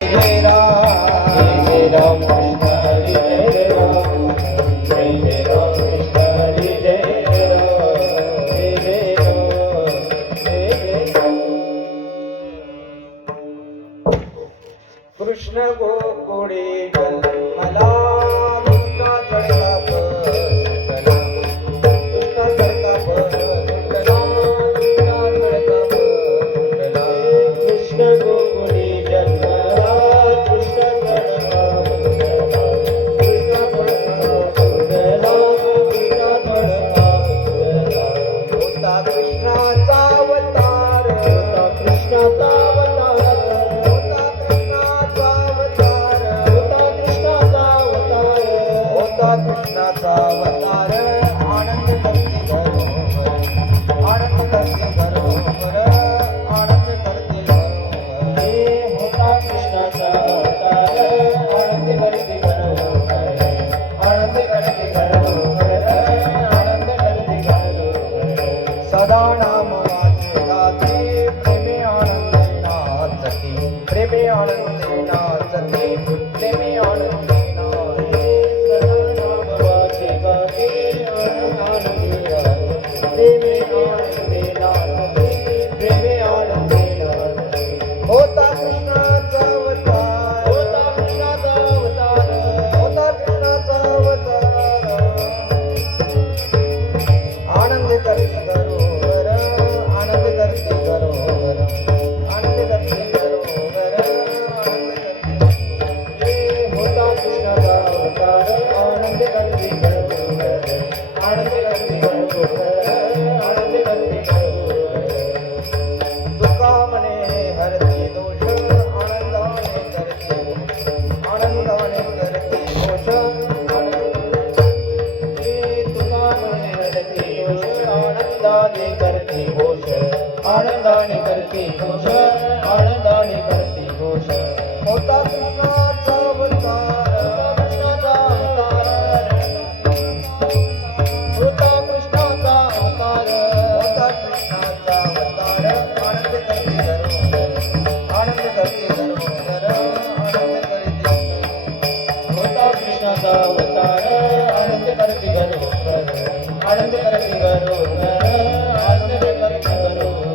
जय राम जय राम कृष्ण हरी जय राम जय राम कृष्ण हरी जय राम जय राम जय राम। कृष्ण गोकुळे जन्मला कृष्ण चढता पटला कृष्ण चढता पटला कृष्ण चढता पटला कृष्ण गोकुळे जन्मला कृष्ण चढता पटला कृष्ण चढता पटला कृष्ण चढता पटला होता कृष्णाचा अवतार होता कृष्णाचा अवतार होता कृष्णाचा अवतार होता कृष्णाचा अवतार होता कृष्णाचा अवतार आनंद करते घरोघर आनंद करते घरोघर आनंद करते घरोघर होता कृष्णाचा अवतार आनंद करते घरोघर आनंद करते घरोघर आनंद करते घरोघर सदा नाम वाचे गाते प्रेमे आनंदे नाचते प्रेमे आनंदे नाचते प्रेमे आनंदे नाचते सदा नाम वाचे गाते आनंदे नाचते प्रेमे आनंदे नाचते प्रेमे आनंदे नाचते होता कृष्णाचा अवतार होता कृष्णाचा अवतार होता कृष्णाचा अवतार आनंद करते घरोघर आनंद करते घरोघर आनंद करते घरोघर आनंद करते होता कृष्णाचा अवतार आनंद करते घरोघर आनंद करते घरोघर आनंद करते घरोघर तुका म्हणे हरते दोष आनंदाने करते आनंदाने करते दोष तुका म्हणे हरते दोष आनंदाने करते घोष आनंदाने करते घोष आनंदाने करते घोष होता कृष्णाचा अवतार होता कृष्णाचा अवतार होता कृष्णाचा अवतार आनंद करते घरोघर आनंद करते घरोघर आनंद करते होता कृष्णाचा अवतार आनंद करते घरोघर आनंद करते घरोघर आनंद करते घरोघर